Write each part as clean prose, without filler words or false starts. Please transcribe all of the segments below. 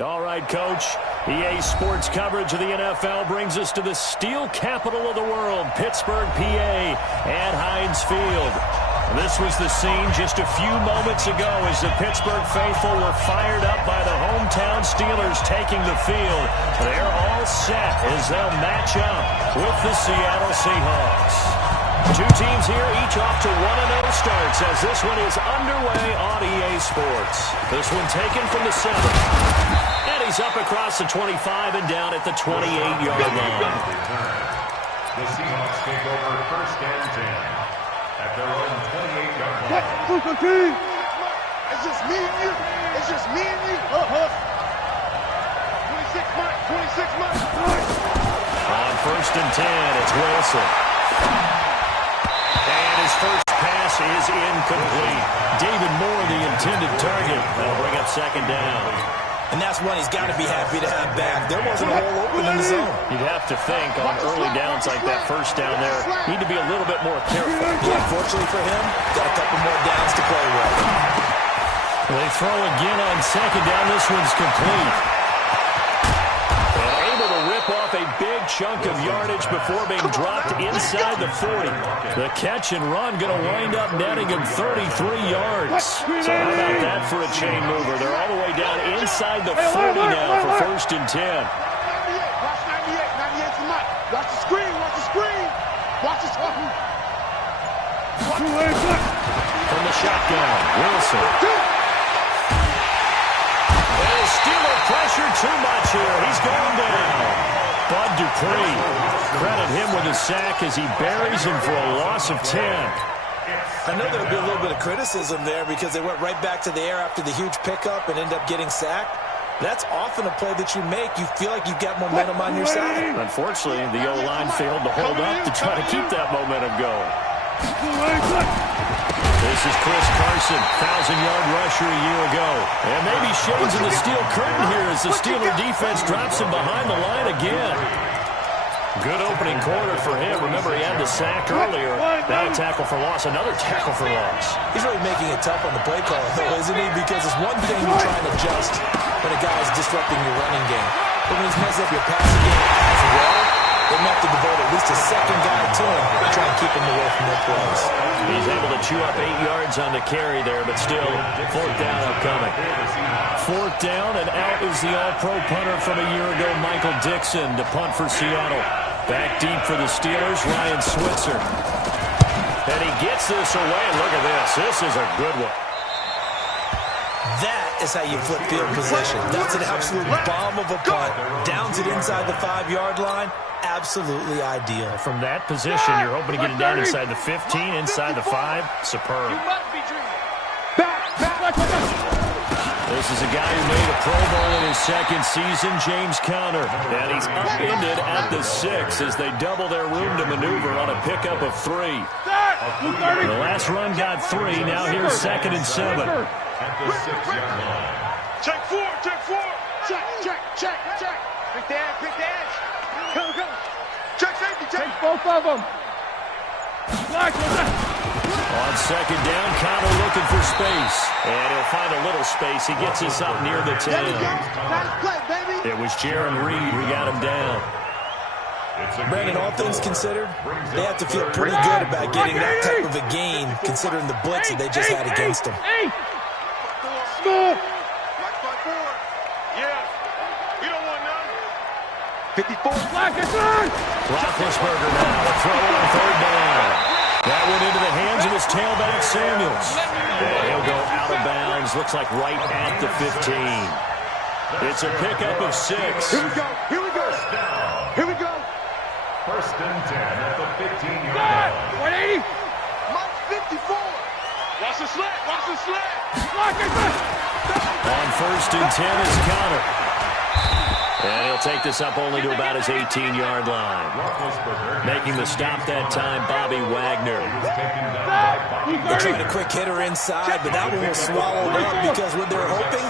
All right, Coach. EA Sports coverage of the NFL brings us to the steel capital of the world, Pittsburgh, PA, at Heinz Field. This was the scene just a few moments ago as the Pittsburgh faithful were fired up by the hometown Steelers taking the field. They're all set as they'll match up with the Seattle Seahawks. Two teams here, each off to 1-0 starts as this one is underway on EA Sports. This one taken from the 7. And he's up across the 25 and down at the 28-yard line. The Seahawks take over first and 10 at their own 28-yard line. It's just me and you. It's just me and you. 26 months. On first and 10, it's Wilson. And his first pass is incomplete. David Moore, the intended target. That'll bring up second down. And that's one he's got to be happy to have back. There wasn't a hole open in the zone. You'd have to think on early downs like that first down there, need to be a little bit more careful. Yeah, unfortunately for him, got a couple more downs to play with. They throw again on second down. This one's complete. And able to rip off a big chunk of yardage before being dropped inside the 40. The catch and run going to wind up netting him 33 yards. So how about that for a chain mover? They're all the way down inside the 40 now for first and 10. Watch 98 from Mike. Watch the screen. Watch the screen. From the shotgun, Wilson. Steeler pressure too much here. He's going down. Bud Dupree. Credit him with a sack as he buries him for a loss of 10. I know there'll be a little bit of criticism there because they went right back to the air after the huge pickup and end up getting sacked. That's often a play that you make. You feel like you've got momentum on your side. Unfortunately, the O-line failed to hold up to try to keep that momentum going. This is Chris Carson, 1,000-yard rusher a year ago. And maybe shades in the steel curtain here as the Steeler defense drops him behind the line again. Good opening quarter for him. Remember, he had the sack earlier. Now a tackle for loss, another tackle for loss. He's really making it tough on the play call, though, isn't he? Because it's one thing you're trying to adjust when a guy's disrupting your running game. But when he's messing up your passing game as well, they have to devote at least a second guy to him to try and keep him away from their plays. He's able to chew up 8 yards on the carry there, but still, fourth down upcoming. Fourth down, and out is the all-pro punter from a year ago, Michael Dixon, to punt for Seattle. Back deep for the Steelers, Ryan Switzer. And he gets this away. Look at this. This is a good one. That is how you flip field position. That's an absolute bomb of a punt. Downs it inside the 5-yard line. Absolutely ideal. From that position, you're hoping to get it down inside the 15, inside the 5. Superb. This is a guy who made a Pro Bowl in his second season, James Conner. And he's upended at the 6 as they double their room to maneuver on a pickup of 3. The last run got 3. Now here's second and 7. At the 6-yard line. Check. Pick the edge. Go. Check safety. Take both of them. On second down, Conner looking for space. And he'll find a little space. He gets us up near the 10. It was Jaron Reed who got him down. Brandon, all things considered, they have to feel pretty good about getting that type of a gain, considering the blitz that they just had against them. Yeah. We don't want none. 54. Roethlisberger now, a throw on third down. That went into the hands of his tailback, Samuels. And he'll go out of bounds, looks like right at the 15. It's a pickup of 6. Here we go. First and 10 at the 15-yard line. 180. Mike 54. Watch the slant. On first and 10 is Conner. And he'll take this up only to about his 18-yard line. Making the stop that time, Bobby Wagner. They're trying a quick hitter inside, but that one was swallowed up because when they're hoping,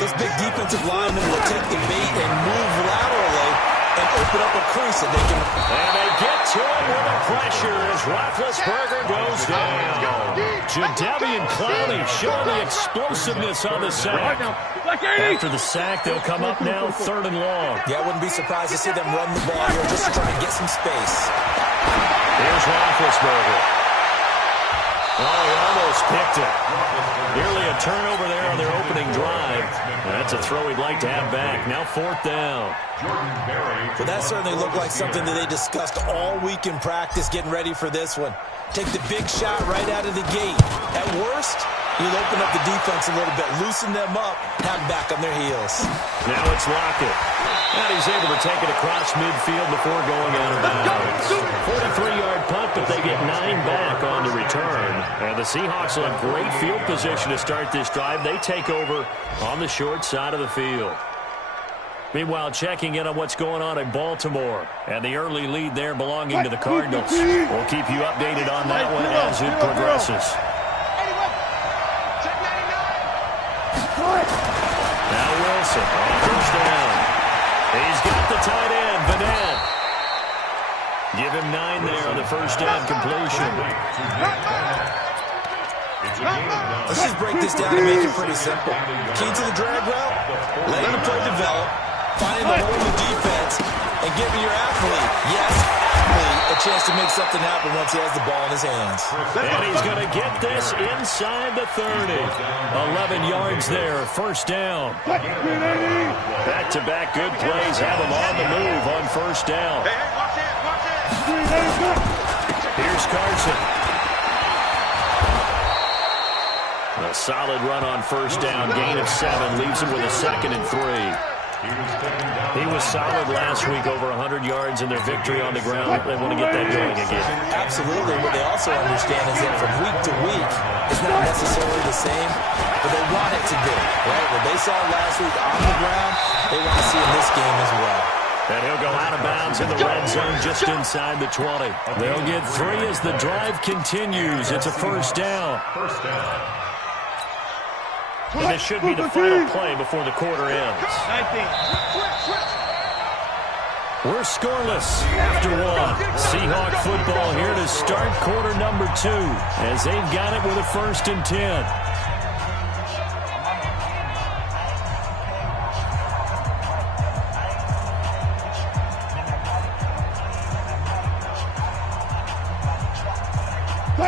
this big defensive lineman will take the bait and move laterally and and open up a crease that they can... And they get to him with the pressure as Roethlisberger goes down. Jadeveon Clowney showing the explosiveness on the sack. After the sack, they'll come up now 3rd and long. Yeah, I wouldn't be surprised to see them run the ball here just to try and get some space. Here's Roethlisberger. Oh, he almost picked it. Nearly a turnover there on their opening drive. That's a throw he'd like to have back. Now 4th down. But that certainly looked like something that they discussed all week in practice getting ready for this one. Take the big shot right out of the gate. At worst, you'll open up the defense a little bit, loosen them up, have them back on their heels. Now it's Lockett. And he's able to take it across midfield before going out of bounds. 43-yard punt, but they get 9 back on the return. And the Seahawks will have great field position to start this drive. They take over on the short side of the field. Meanwhile, checking in on what's going on in Baltimore. And the early lead there belonging to the Cardinals. We'll keep you updated on that one as it progresses. Now Wilson on 1st down. He's got the tight end, Vanette. Give him 9 there on the 1st down completion. Let's just break this down and make it pretty simple. Key to the drag route, letting the play develop, finding the hole in the defense, and giving your athlete, yes, athlete, a chance to make something happen once he has the ball in his hands. And he's going to get this inside the 30. 11 yards there, 1st down. Back-to-back good plays have him on the move on 1st down. Here's Carson. A solid run on 1st down, gain of 7, leaves him with a 2nd and 3. He was solid last week, over 100 yards in their victory on the ground. They want to get that going again. Absolutely. What they also understand is that from week to week, it's not necessarily the same, but they want it to be, right? What they saw last week on the ground, they want to see in this game as well. And he'll go out of bounds in the red zone just inside the 20. They'll get 3 as the drive continues. It's a 1st down. And this should be the final play before the quarter ends. We're scoreless after 1. Seahawk football here to start quarter number 2 as they've got it with a 1st and 10.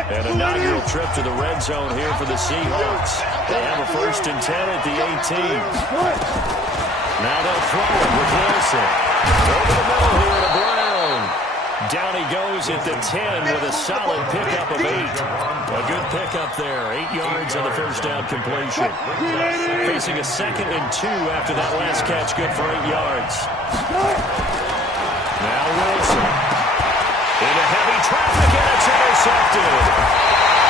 An inaugural trip to the red zone here for the Seahawks. They have a 1st and 10 at the 18. Now they'll throw it with Wilson. Over the middle here to Brown. Down he goes at the 10 with a solid pickup of 8. A good pickup there. 8 yards on the 1st down completion. Facing a 2nd and 2 after that last catch. Good for 8 yards. Now Wilson. Into heavy traffic, and it's intercepted.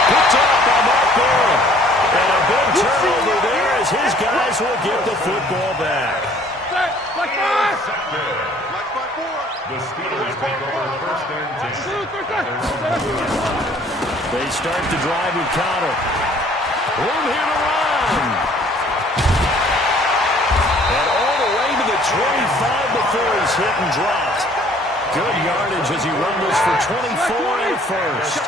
Picked up by Mark Barron. And a big turnover there as his guys will get the football back. The Steelers take over 1st and 10. They start the drive with Connor. Room here to run. And all the way to the 25 before he's hit and dropped. Good yardage as he rumbles for 24 and a 1st.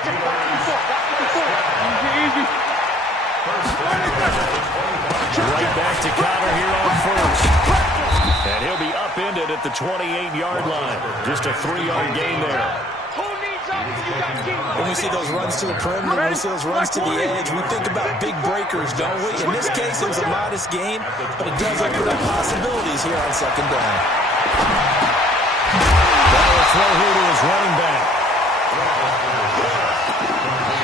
Right back to Connor here on 1st. And he'll be upended at the 28-yard line. Just a 3-yard gain there. When we see those runs to the perimeter, when we see those runs to the edge, we think about big breakers, don't we? In this case, it was a modest gain, but it does open up possibilities here on 2nd down. Throw here to his running back.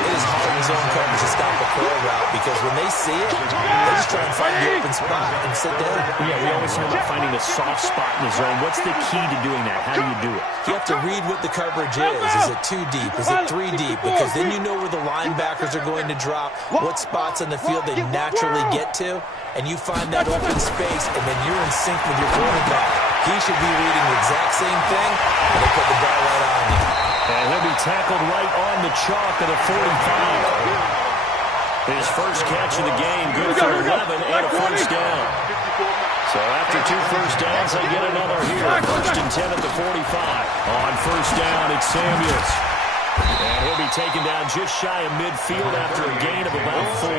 It is hard in zone coverage to stop a curl route because when they see it, they just try and find the open spot and sit down. Yeah, we always talk about finding a soft spot in the zone. What's the key to doing that? How do you do it? You have to read what the coverage is. Is it 2 deep? Is it 3 deep? Because then you know where the linebackers are going to drop, what spots on the field they naturally get to, and you find that open space, and then you're in sync with your quarterback. He should be reading the exact same thing, and they put the ball right on you. And he'll be tackled right on the chalk of the 45. His first catch of the game, good for 11 and a 1st down. So after 2 first downs, they get another here. 1st and 10 at the 45. On 1st down, it's Samuels. And he'll be taken down just shy of midfield after a gain of about 4.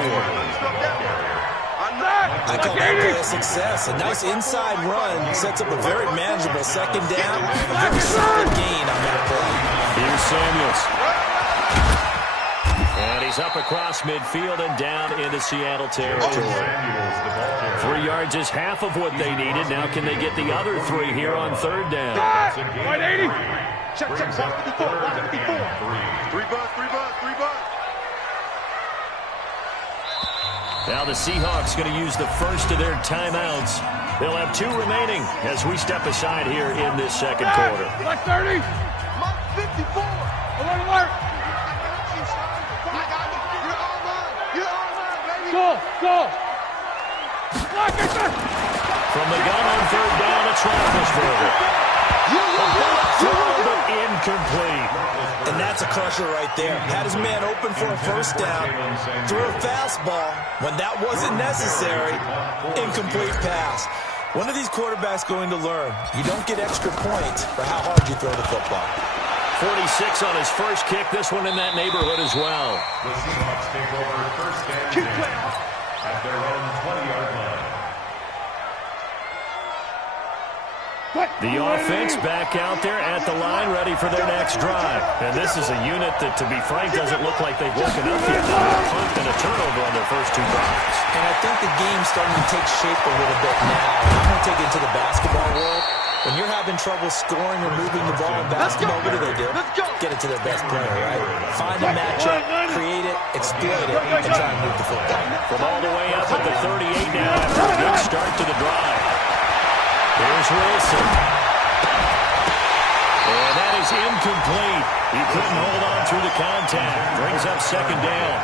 I call that play a success. A nice inside run sets up a very manageable 2nd down. A very solid gain on that play. Here's Samuels. And he's up across midfield and down into Seattle territory. 3 yards is half of what they needed. Now can they get the other 3 here on 3rd down? Right, 80. Check, watch 54, watch 54. 3 bucks. Now the Seahawks going to use the first of their timeouts. They'll have 2 remaining as we step aside here in this 2nd quarter. Like 30. 54. Alert. Go. From the gun on 3rd down, it's Roethlisberger. But incomplete. And that's a crusher right there. Had his man open for a 1st down. Threw a fastball when that wasn't necessary. Incomplete pass. One of these quarterbacks going to learn. You don't get extra points for how hard you throw the football. 46 on his first kick. This one in that neighborhood as well. The Seahawks take over 1st and 10 at their own 20-yard line. The offense back out there at the line, ready for their next drive. And this is a unit that, to be frank, doesn't look like they've woken up yet. A punt and a turnover on their first 2 drives. And I think the game's starting to take shape a little bit now. I'm going to take it into the basketball world. When you're having trouble scoring or moving the ball in basketball, what do? Get it to their best player, right? Find a matchup, create it, exploit it, and try and move the football. From all the way up at the 38 now after a good start to the drive. Here's Wilson. And that is incomplete. He couldn't hold on through the contact. Brings up 2nd down.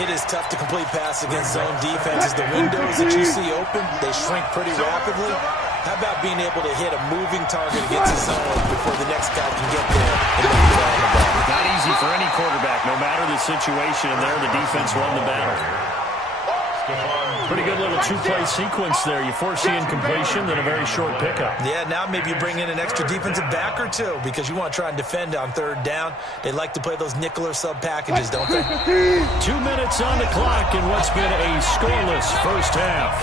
It is tough to complete pass against zone defenses. The windows that you see open, they shrink pretty rapidly. How about being able to hit a moving target against the zone before the next guy can get there and make the ball on the ball? Not easy for any quarterback, no matter the situation, and there the defense won the battle. Pretty good little 2-play sequence there. You force the incompletion, then a very short pickup. Yeah, now maybe you bring in an extra defensive back or 2 because you want to try and defend on 3rd down. They like to play those nickel or sub packages, don't they? 2 minutes on the clock in what's been a scoreless first half.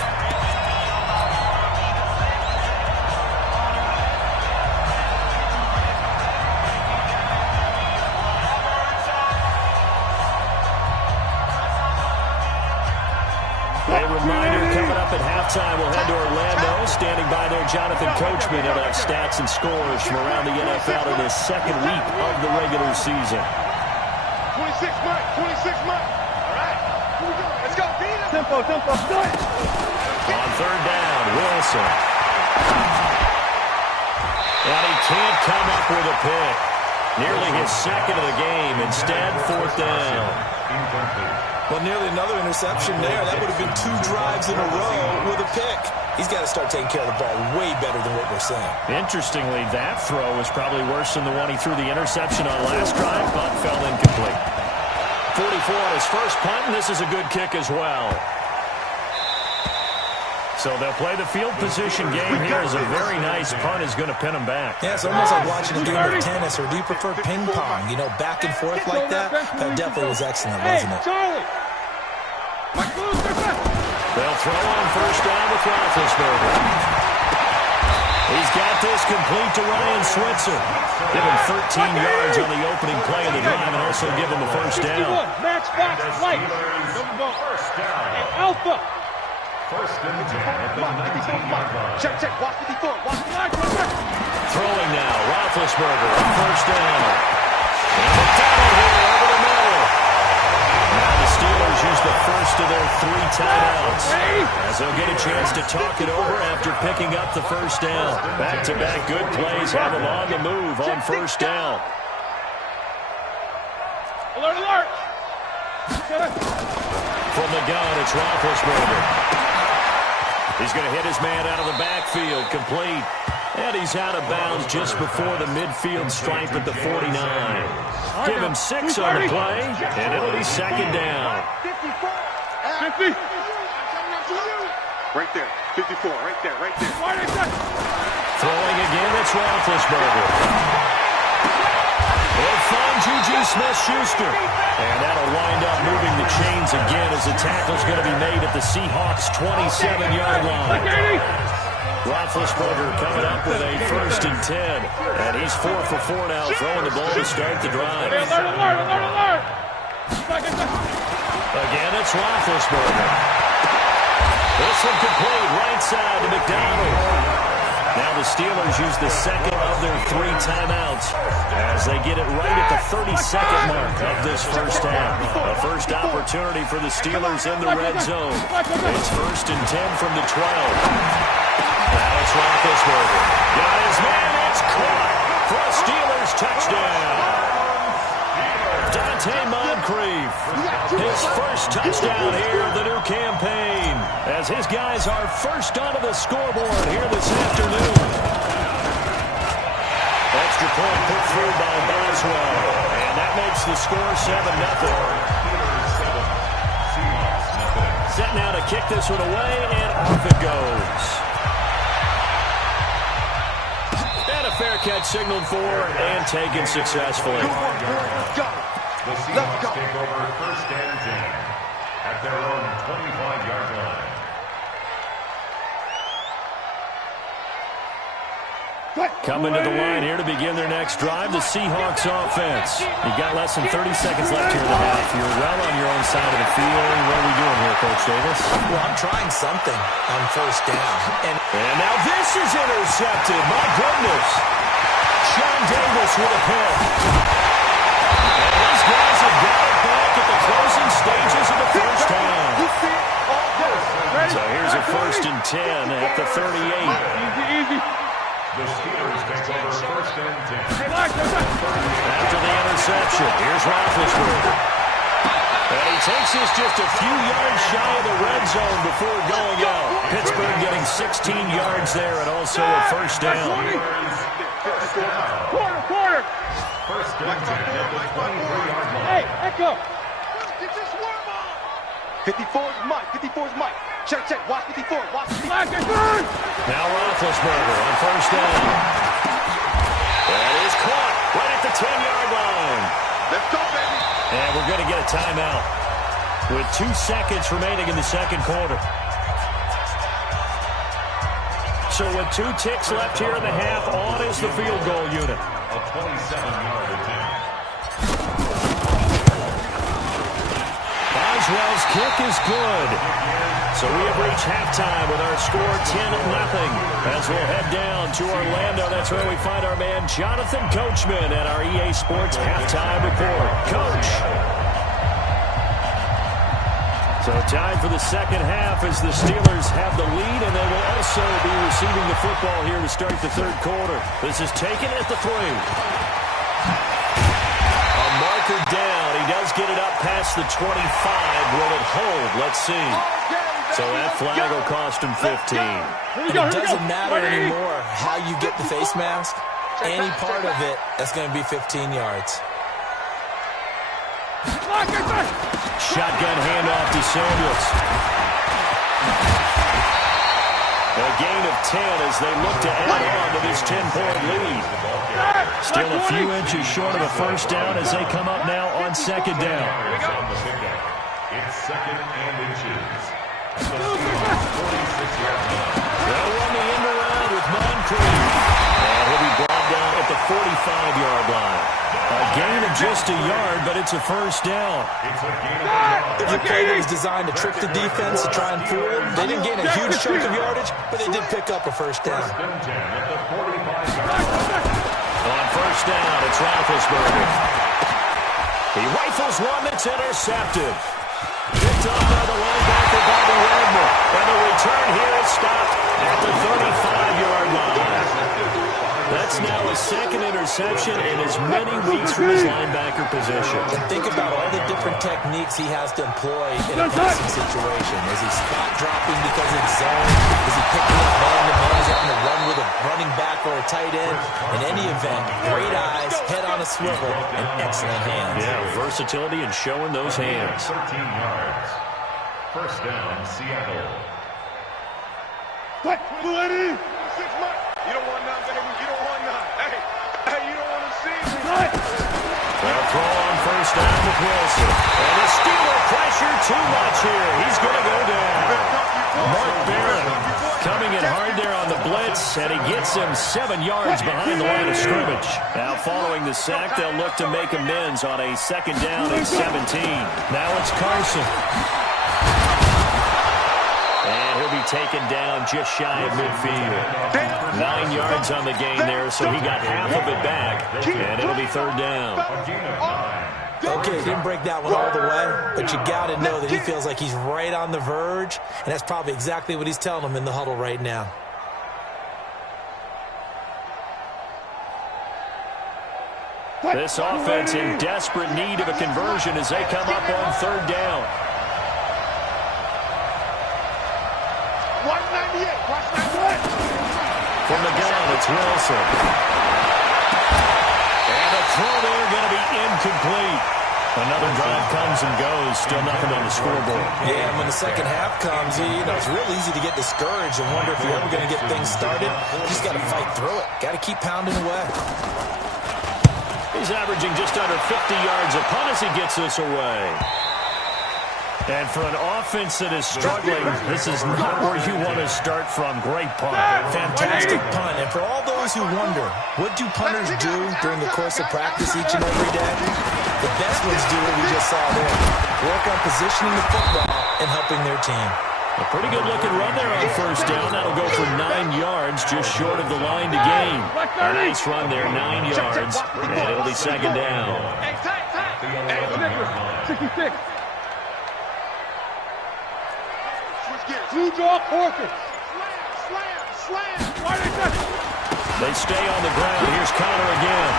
At halftime, we'll head to Orlando. Standing by there, Jonathan Coachman. He'll have stats and scores from around the NFL in this 2nd week of the regular season. 26 months. All right. Here we go. Let's go. Tempo. On 3rd down, Wilson. And he can't come up with a pick. Nearly his 2nd of the game. Instead, 4th down. Well, nearly another interception there. That would have been 2 drives in a row with a pick. He's got to start taking care of the ball way better than what we're saying. Interestingly, that throw was probably worse than the one he threw the interception on last drive, but fell incomplete. 44 on his first punt, and this is a good kick as well. So they'll play the field position game here as a very nice punt is going to pin him back. Yeah, it's almost like watching a game of tennis, or do you prefer ping pong? You know, back and forth like that? That definitely was excellent, wasn't it? They'll throw on 1st down with Roethlisberger. He's got this complete to Ryan Switzer. Give him 13 yards on the opening play of the drive and also give him a 1st down. Match box, light. And Alpha. 1st and 10 at the 19-yard line. Check, watch 54, watch the line. Throwing now, Roethlisberger, 1st down. And the tunnel here over the middle. Now the Steelers use the first of their 3 timeouts as they'll get a chance to talk it over after picking up the 1st down. Back-to-back good plays have them on the move on 1st down. Alert. From the gun, it's Roethlisberger. He's going to hit his man out of the backfield, complete. And he's out of bounds just before the midfield stripe at the 49. Give him 6 on the play, and it'll be 2nd down. 50. Right there. 54, right there, right there. Throwing again, it's Roethlisberger. They'll find Juju Smith-Schuster. And that'll wind up moving the chains again as the tackle's going to be made at the Seahawks' 27-yard line. Roethlisberger coming up with a 1st and 10. And he's 4 for 4 now, throwing the ball to start the drive. Again, it's Roethlisberger. This one complete, right side to McDonald. Now the Steelers use the second of their 3 timeouts as they get it right at the 32nd mark of this first half. A first opportunity for the Steelers in the red zone. It's 1st and 10 from the 12. Now it's Roethlisberger. Got his man, it's caught for a Steelers touchdown. Dante Moncrief, his first touchdown here of the new campaign, as his guys are first onto the scoreboard here this afternoon. Extra point put through by Boswell, and that makes the score 7-0. Set now to kick this one away, and off it goes. And a fair catch signaled for and taken successfully. The Seahawks take over 1st and 10 at their own 25-yard line. Coming to the line here to begin their next drive, the Seahawks offense. You've got less than 30 seconds left here in the half. You're well on your own side of the field. What are we doing here, Coach Davis? Well, I'm trying something on 1st down. And now this is intercepted. My goodness. Sean Davis with a pick. And these guys have got it back at the closing stages of the first half. So here's a 1st and 10 at the 38. The Steelers take over 1st and 10. After the interception, here's Roethlisberger. And he takes this just a few yards shy of the red zone before going out. Pittsburgh getting 16 yards there and also a 1st down. Quarter. 1st and 10 at the 23-yard line. Hey, echo. Get this warm up. 54's Mike. 54's Mike. Check. Watch 54. Watch 54. Now Roethlisberger on 1st down. That is caught right at the 10-yard line. Let's go, baby. And we're going to get a timeout with 2 seconds remaining in the second quarter. So with 2 ticks left here in the half, on is the field goal unit. A 27-yard attempt. Boswell's kick is good. So we have reached halftime with our score 10-0. As we'll head down to Orlando, that's where we find our man Jonathan Coachman at our EA Sports Halftime Report. Coach. So time for the second half as the Steelers have the lead, and they will also be receiving the football here to start the third quarter. This is taken at the 3. A marker down. He does get it up past the 25. Will it hold? Let's see. So that flag will cost him 15. And it doesn't matter anymore how you get the face mask. Any part of it, that's going to be 15 yards. Shotgun handoff to Samuels. A gain of 10 as they look to add on to this 10-point lead. Still a few inches short of a 1st down as they come up now on 2nd down. It's 2nd and inches. They'll run the end around with Moncrief. And he'll be brought down at the 45-yard line. A gain of just a yard, but it's a 1st down. It's a play that was designed to trick the defense, to try and fool them. They didn't gain a huge chunk of yardage, but they did pick up a 1st down. On 1st down, it's Roethlisberger. He rifles one that's intercepted. Picked up by the linebacker, Bobby Wagner. And the return here is stopped at the 35-yard line. That's now a 2nd interception in as many weeks from his linebacker position. And think about all the different techniques he has to employ in a passing situation. Is he spot dropping because it's zone? Is he picking up man-to-man? Is he having to run with a running back or a tight end? In any event, great eyes, head on a swivel, and excellent hands. Yeah, versatility and showing those hands. 13 yards. 1st down, Seattle. You don't want none, baby. You don't want none. Hey, you don't want to see me. They'll throw on first down with Wilson. And the Steeler pressure too much here. He's going to go down. Mark Barron coming in hard there on the blitz, and he gets him 7 yards behind the line of scrimmage. Now following the sack, they'll look to make amends on a second down and 17. Now it's Carson. And he'll be taken down just shy of midfield. 9 yards on the gain there, so he got half of it back, and it'll be third down. Okay, didn't break that one all the way, but you got to know that he feels like he's right on the verge, and that's probably exactly what he's telling him in the huddle right now. This offense in desperate need of a conversion as they come up on third down. 198. Watch that. From the gun, it's Wilson. And the throw there going to be incomplete. Another drive comes and goes. Still nothing on the scoreboard. Yeah, and when the second half comes, it's real easy to get discouraged and wonder if you're ever going to get things started. You just got to fight through it. Got to keep pounding away. He's averaging just under 50 yards a punt as he gets this away. And for an offense that is struggling, this is not where you want to start from. Great punt. Fantastic punt. And for all those who wonder, what do punters do during the course of practice each and every day? The best ones do what we just saw there. Work on positioning the football and helping their team. A pretty good-looking run there on first down. That'll go for 9 yards, just short of the line to gain. A nice run there, 9 yards, and it'll be second down. 66. Two draw Porkins. Slam. They stay on the ground. Here's Connor again.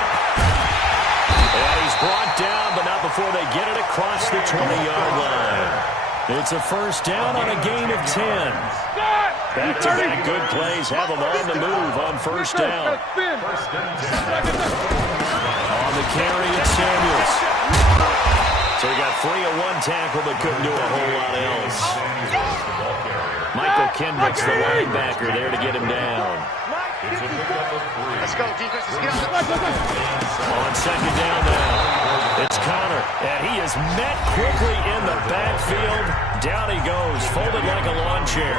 And he's brought down, but not before they get it across the 20-yard line. It's a first down on a gain of 10. Back-to-back good plays have them on the move on first down. On the carry, it's Samuels. So he got free of one tackle, but couldn't do a whole lot else. Michael Kendrick's the linebacker there to get him down. Let's go, defense. On second down now, it's Connor, and he is met quickly in the backfield. Down he goes, folded like a lawn chair.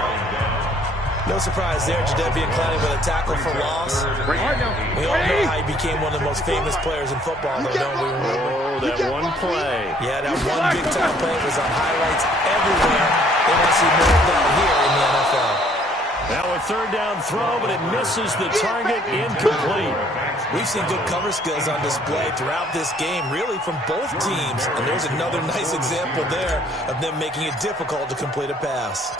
No surprise there, Jadeveon Clowney with a tackle for loss. We all know how he became one of the most famous players in football, though, don't we? Oh, that one play. Yeah, that one big-time play was on highlights everywhere. They want to see more of that here in the NFL. Now a third down throw, but it misses the target, incomplete. We've seen good cover skills on display throughout this game, really from both teams. And there's another nice example there of them making it difficult to complete a pass.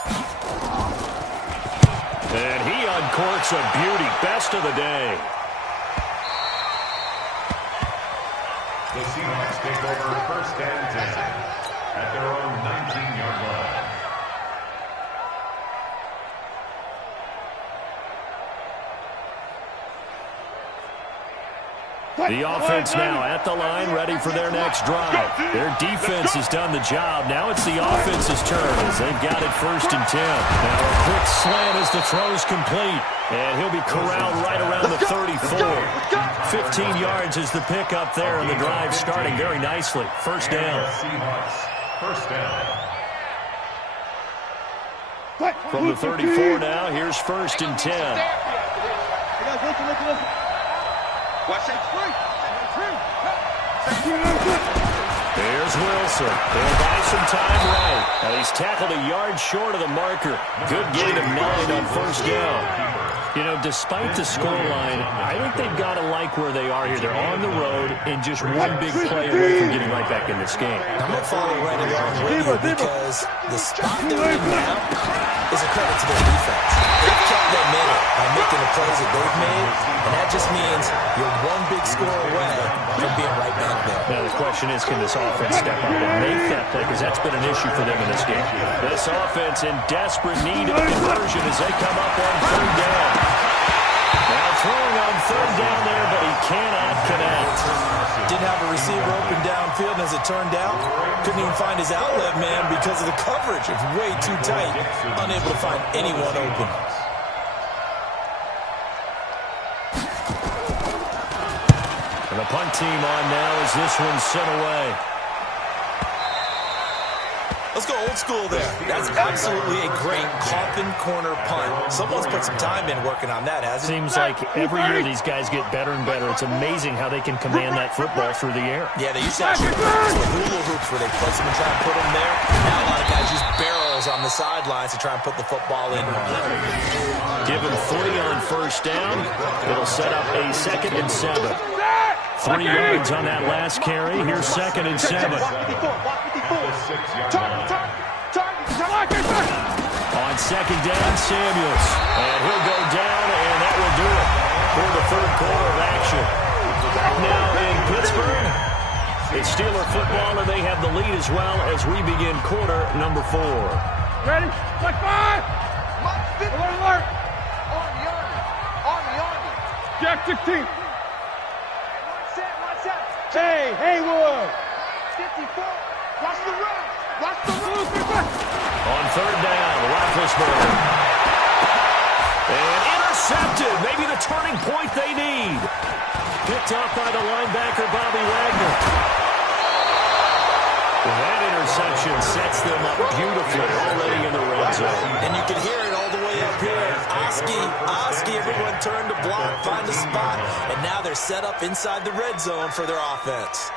And he uncorks a beauty. Best of the day. The Seahawks take over first and 10 at their own 19-yard line. The offense now at the line, ready for their next drive. Their defense has done the job. Now it's the offense's turn as they've got it first and 10. Now a quick slant as the throw's complete. And he'll be corralled right around the 34. 15 yards is the pickup there, and the drive starting very nicely. First down. First down. From the 34 now, here's first and 10. Watch that. There's Wilson. They'll buy some time right. Now he's tackled a yard short of the marker. Good gain of 9 on first down. You know, despite the scoreline, I think they've got to like where they are here. They're on the road and just one big play away from getting right back in this game. I'm going to follow right along with you because the spot they're in now is a credit to their defense. They've kept them in it by making the plays that they've made, and that just means you're one big score away from being right back there. Now the question is, can this offense step up and make that play? Because that's been an issue for them in this game. This offense in desperate need of a conversion as they come up on third down. Now throwing on third down there, but he cannot connect. Didn't have a receiver open downfield, and as it turned out, couldn't even find his outlet man because of the coverage. It's way too tight, unable to find anyone open. punt team on now as this one's sent away. Let's go old school there. That's absolutely a great coffin corner punt. Someone's put some time in working on that, hasn't it? Seems like every year these guys get better and better. It's amazing how they can command that football through the air. Yeah, they used to actually practice with hula hoops where they place them and try and put them there. Now a lot of guys use barrels on the sidelines to try and put the football in. Give them 3 on first down. It'll set up a 2nd and 7. 3 yards on that last carry. Here's 2nd and 7. On 2nd down, Samuels. And he'll go down, and that will do it for the 3rd quarter of action. Now in Pittsburgh, it's Steeler football, and they have the lead as well as we begin quarter number 4. Ready? Like 5! Alert! Army! Jack 16! Hey, Haywood! 54! Watch the run! On 3rd down, Roethlisberger. And intercepted. Maybe the turning point they need. Picked off by the linebacker, Bobby Wagner. That interception sets them up beautifully already in the red zone. And you can hear it all the way up here. Oski, everyone turned to block, find a spot, and now they're set up inside the red zone for their offense.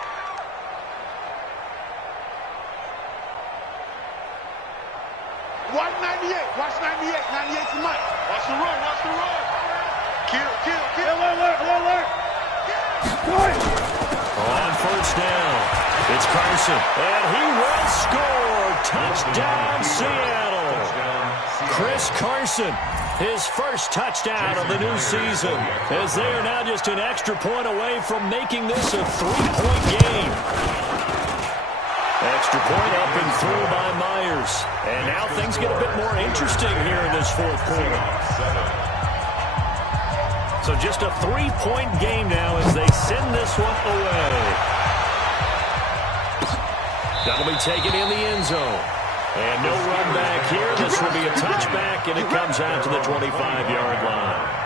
Watch 98. Watch 98. 98's Mike. Watch the run. Kill. Alert! On first down, it's Carson. And he will score. Touchdown, Seattle. Chris Carson, his first touchdown of the new season, as they are now just an extra point away from making this a 3-point game. Extra point up and through by Myers. And now things get a bit more interesting here in this 4th quarter. So just a 3-point game now as they send this one away. That'll be taken in the end zone. And no run back here. This will be a touchback, and it comes out to the 25-yard line.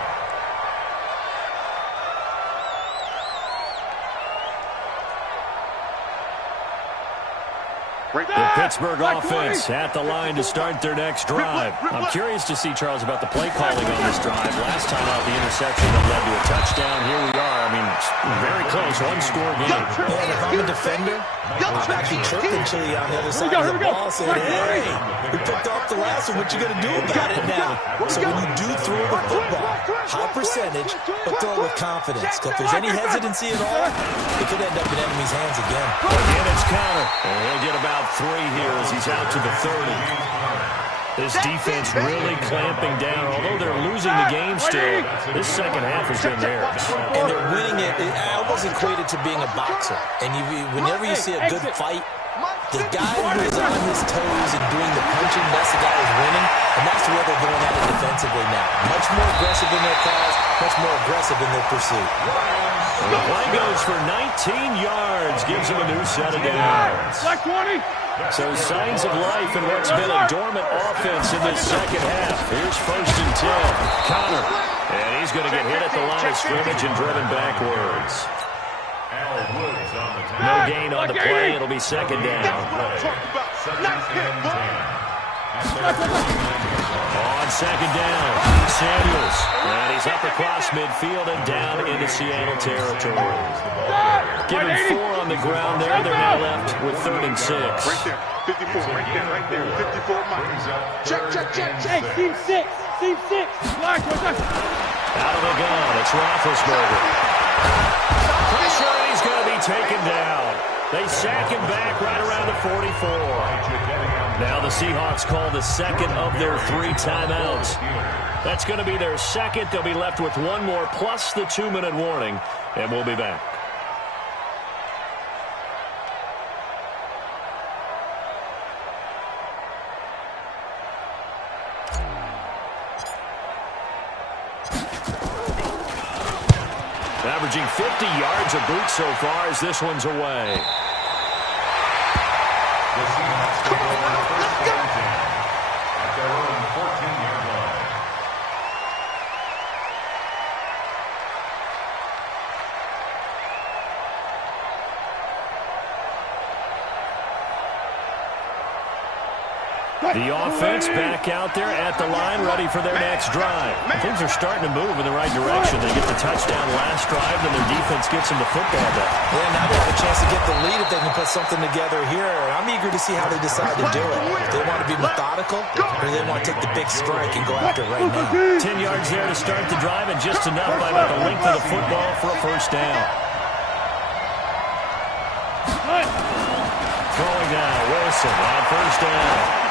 The Pittsburgh offense at the line to start their next drive. I'm curious to see, Charles, about the play calling on this drive. Last time out, the interception that led to a touchdown. Here we are. I mean, very close. One-score game. And if I'm a defender, I'm actually chirping Chili on the other side of the ball saying, hey, we picked off the last one. What you going to do about it now? So when you do throw the football, high percentage, but throw it with confidence. Because if there's any hesitancy at all, it could end up in enemy's hands again. Again, it's counter. And he'll get about 3 here as he's out to the 30. This defense really clamping down. Although they're losing the game still, this second half has been theirs. And they're winning it. I almost equate it to being a boxer. And whenever you see a good fight, the guy who is on his toes and doing the punching, that's the guy who's winning. And that's where they're going at it defensively now. Much more aggressive in their calls, much more aggressive in their pursuit. And the play goes for 19 yards, gives him a new set of downs. Like 20. So signs of life in what's been a dormant offense in this second half. Here's 1st and 10. Connor. And he's going to get hit at the line of scrimmage and driven backwards. No gain on the play. It'll be 2nd down. On 2nd down, Samuels. And he's up across midfield and down into Seattle territory. Given 4 on the ground there. They're now left with 3rd and 6. Right there. 54. Right there. 54 Mike. Check. Hey, team 6. Black, what's that? Out of the gun, it's Roethlisberger. Pressure, and he's going to be taken down. They sack him back right around the 44. Now the Seahawks call the 2nd of their 3 timeouts. That's going to be their 2nd. They'll be left with 1 more plus the 2-minute warning, and we'll be back. Averaging 50 yards a boot so far as this one's away. The Seahawks take over first and 10 at their own 14-yard line. The offense back out there at the line, ready for their next drive. Things are starting to move in the right direction. They get the touchdown last drive, and their defense gets them the football back. Yeah, now they have a chance to get the lead if they can put something together here. I'm eager to see how they decide to do it. If they want to be methodical, or do they want to take the big strike and go after it right now? 10 yards there to start the drive, and just enough by about the length of the football for a first down. Throwing now, Wilson on first down.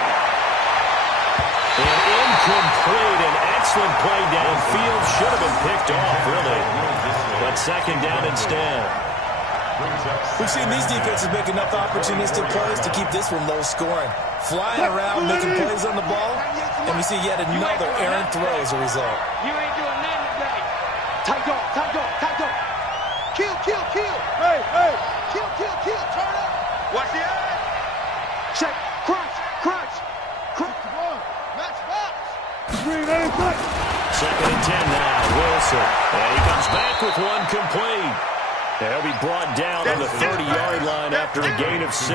And incomplete, an excellent play downfield. Should have been picked off, really. But second down instead. We've seen these defenses make enough opportunistic plays to keep this one low scoring. Flying around, making plays on the ball, and we see yet another errant throw as a result. You ain't doing nothing today. Tight dog, tight dog, tight dog. Kill, kill, kill. Hey, hey. Kill, kill, kill. Turn up. Watch the eye. Check. Crunch, crunch. Crunch. Match box. Second and 10 now, Wilson. And he comes back with one complete. And he'll be brought down on the 30-yard line after a gain of 6.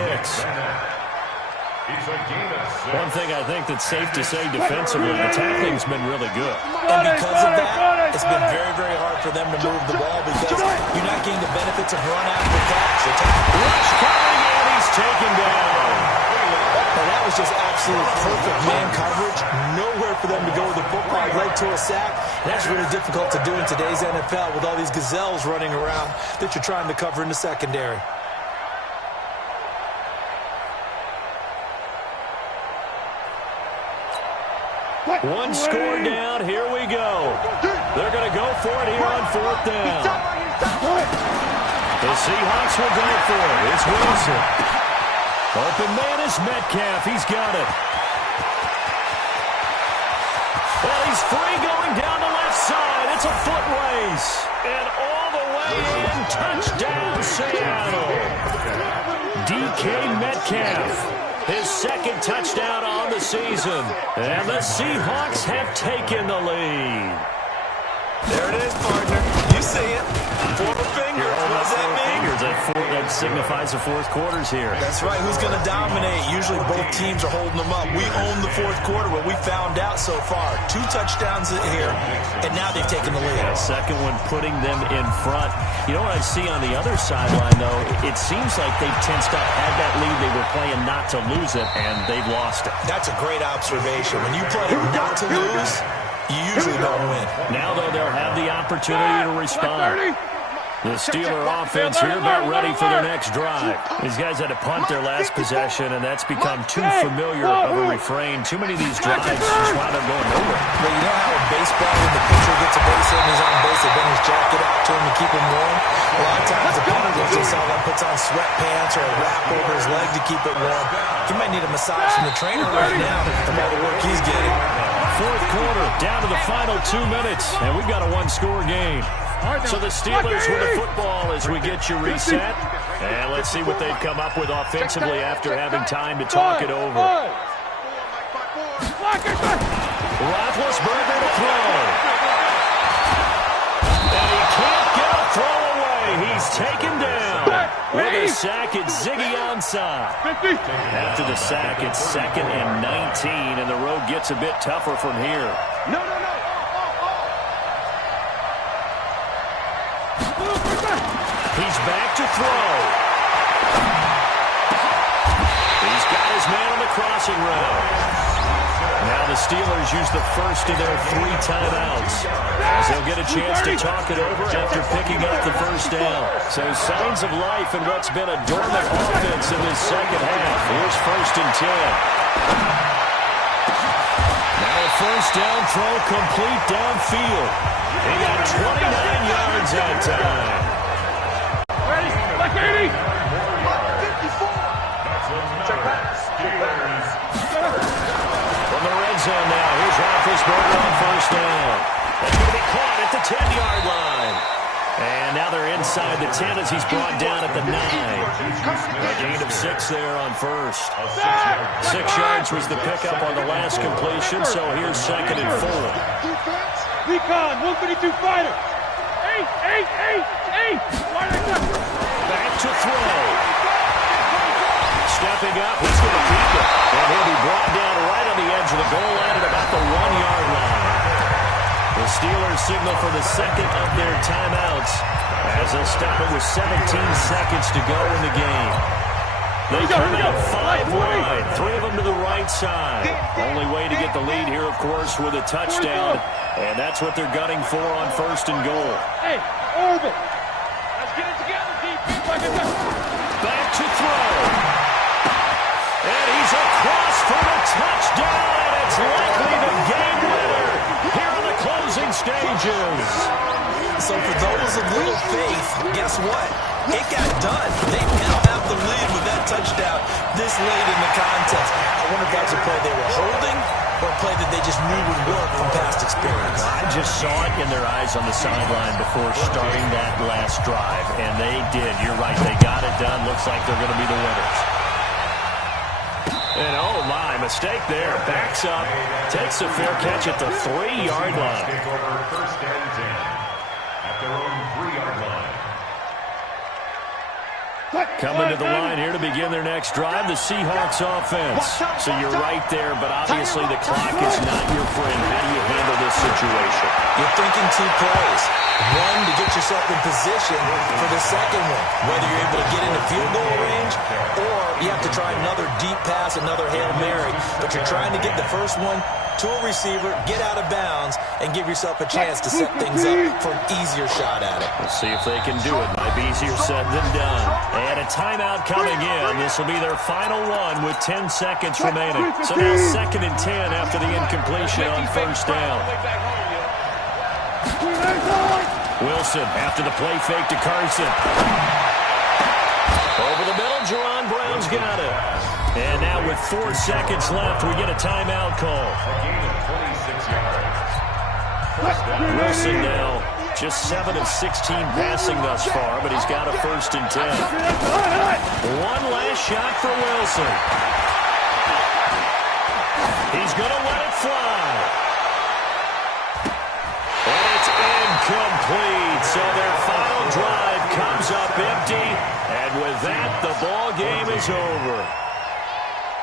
One thing I think that's safe to say defensively, the tackling's been really good. And because of that, it's been very, very hard for them to move the ball because you're not getting the benefits of run after catch. Rush coming, and he's taken down. And that was just absolute perfect man coverage. Nowhere for them to go with the football. Led to a sack. That's really difficult to do in today's NFL with all these gazelles running around that you're trying to cover in the secondary. One score down. Here we go. They're going to go for it here on fourth down. The Seahawks will go for it. It's Wilson. Open man is Metcalf. He's got it. Well, he's free going down the left side. It's a foot race. And all the way in. Touchdown, Seattle. DK Metcalf. His second touchdown on the season. And the Seahawks have taken the lead. There it is, partner. You see it. Four fingers. What does that mean? That signifies the fourth quarter's here. That's right. Who's going to dominate? Usually both teams are holding them up. We own the fourth quarter, what we found out so far. 2 touchdowns here, and now they've taken the lead. Yeah, second one putting them in front. You know what I see on the other sideline, though? It seems like they've tensed up, had that lead. They were playing not to lose it, and they've lost it. That's a great observation. When you play not to lose, you usually don't win. Now, though, they'll have the opportunity to respond. The Steeler offense here about ready for their next drive. These guys had to punt their last possession, and that's become too familiar of a refrain. Too many of these drives just wind up going nowhere. But you know how in baseball, when the pitcher gets a base hit and he's on base, they bring his jacket out to him to keep him warm? A lot of times the punter looks just all that, puts on sweatpants or a wrap over his leg to keep it warm. He might need a massage from the trainer right now from all the work he's getting. Fourth quarter, down to the final 2 minutes, and we've got a one-score game. So the Steelers with the football as we get you reset. And let's see what they've come up with offensively after having time to talk it over. Roethlisberger to throw. And he can't get a throw away. He's taken down. With a sack, it's Ziggy Ansah. After the sack, it's 2nd and 19, and the road gets a bit tougher from here. No. He's back to throw. He's got his man on the crossing route. Now the Steelers use the first of their 3 timeouts, as they'll get a chance to talk it over after picking up the first down. So signs of life in what's been a dormant offense in this second half. Here's 1st and 10. Now a first down throw complete downfield. He got 29 yards that time. Like 80. From the red zone now, here's Roethlisberger on first down. That's going to be caught at the 10-yard line. And now they're inside the 10 as he's brought down at the 9. A gain of 6 there on first. 6 yards was the pickup on the last completion, so here's 2nd and 4. Recon, 152 fighter. 8. Back to throw. Stepping up, he's going to keep it. And he'll be brought down The Steelers signal for the second of their timeouts as they'll stop it with 17 seconds to go in the game. They come out 5 wide, 3 of them to the right side. Only way to get the lead here, of course, with a touchdown, and that's what they're gunning for on 1st and goal. Hey, Orbit. Let's get it together, defense. Back to throw. And he's across for the touchdown, and it's likely the game winner here in the closing stages. So for those of little faith, guess what? It got done. They now have the lead with that touchdown this late in the contest. I wonder if that's a play they were holding or a play that they just knew would work from past experience. I just saw it in their eyes on the sideline before starting that last drive, and they did. You're right. They got it done. Looks like they're going to be the winners. And oh my, mistake there. Backs up, takes a fair catch at the 3-yard line. Take over 1st and 10 at their own 3-yard line. Coming to the line here to begin their next drive, the Seahawks offense. So you're right there, but obviously the clock is not your friend. How do you handle this situation? You're thinking 2 plays. One, to get yourself in position for the second one, whether you're able to get into field goal range or you have to try another deep pass, another Hail Mary. But you're trying to get the first one to a receiver, get out of bounds, and give yourself a chance to set things up for an easier shot at it. We'll see if they can do it. Might be easier said than done. And a timeout coming in. This will be their final one with 10 seconds remaining. So now 2nd and 10 after the incompletion on 1st down. Wilson after the play fake to Carson. Over the middle, Jerron Brown's got it. And now with 4 seconds left, we get a timeout call. A gain of 26 yards. First down. Wilson now just 7 of 16 passing thus far, but he's got a 1st and 10. One last shot for Wilson. He's going to let it fly. And it's incomplete. So their final drive comes up empty. And with that, the ball game is over.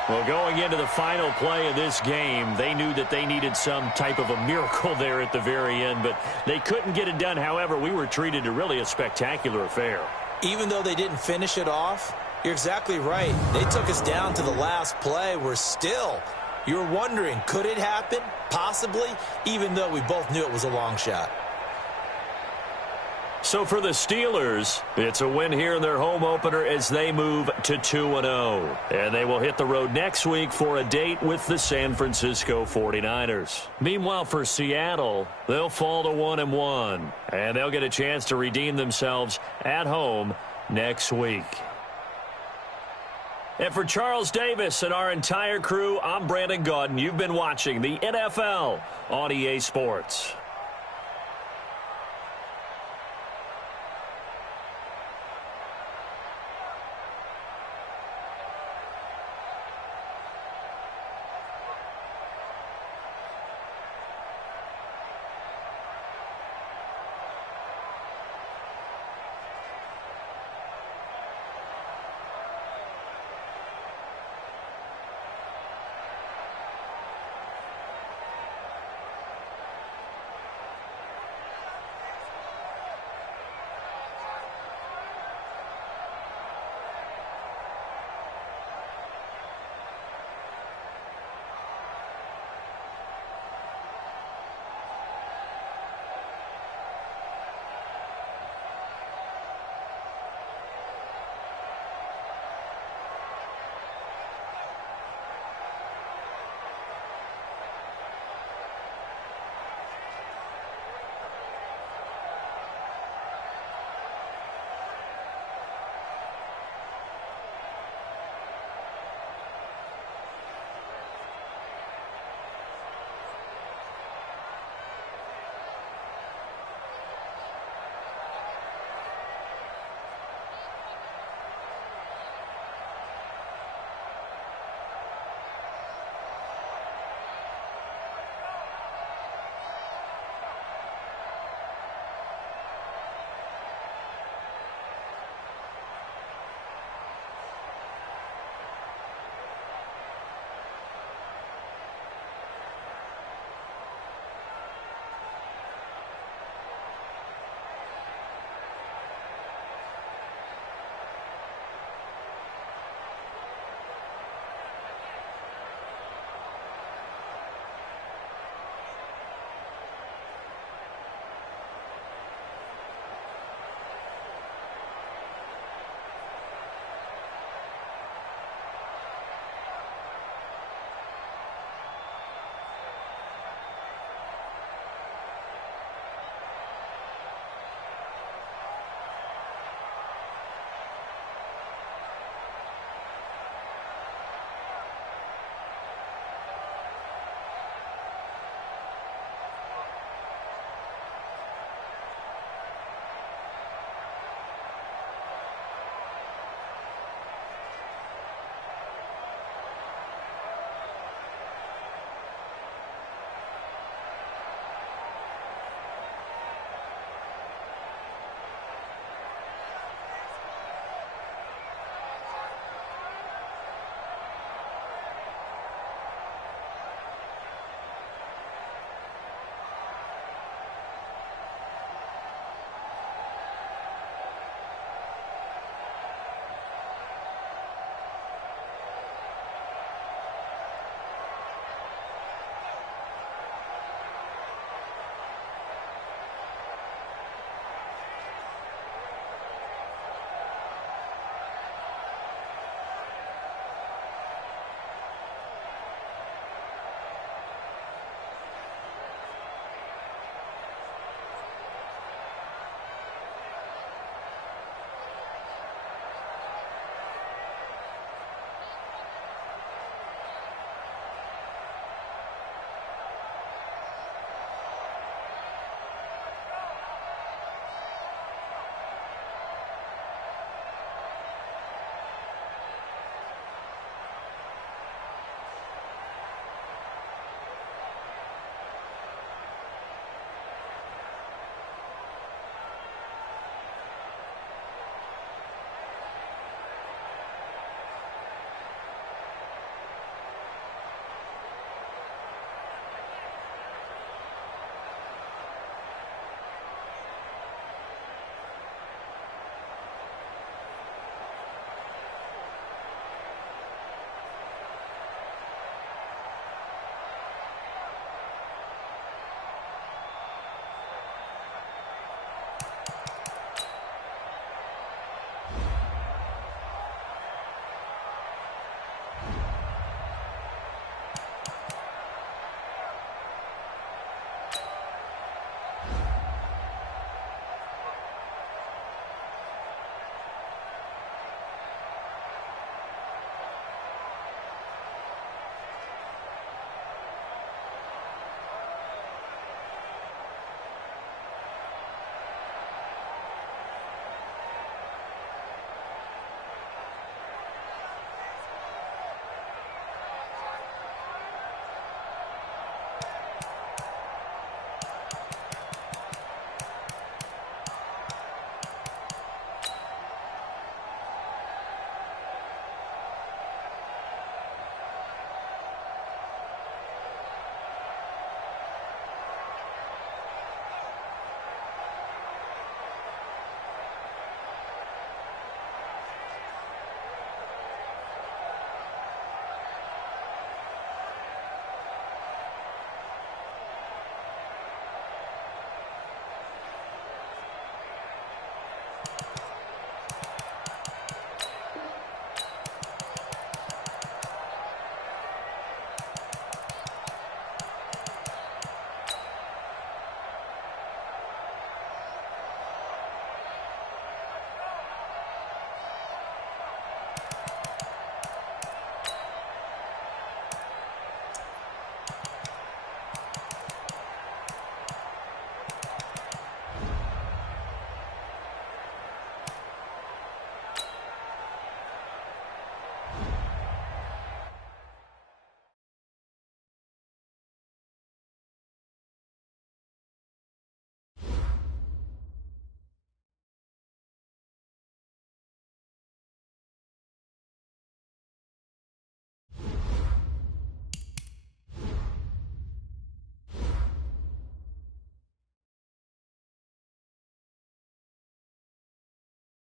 Well, going into the final play of this game, they knew that they needed some type of a miracle there at the very end, but they couldn't get it done. However, we were treated to really a spectacular affair. Even though they didn't finish it off, you're exactly right. They took us down to the last play. We're still, you're wondering, could it happen? Possibly, even though we both knew it was a long shot. So for the Steelers, it's a win here in their home opener as they move to 2-0. And they will hit the road next week for a date with the San Francisco 49ers. Meanwhile, for Seattle, they'll fall to 1-1. And they'll get a chance to redeem themselves at home next week. And for Charles Davis and our entire crew, I'm Brandon Gaudin. You've been watching the NFL on EA Sports.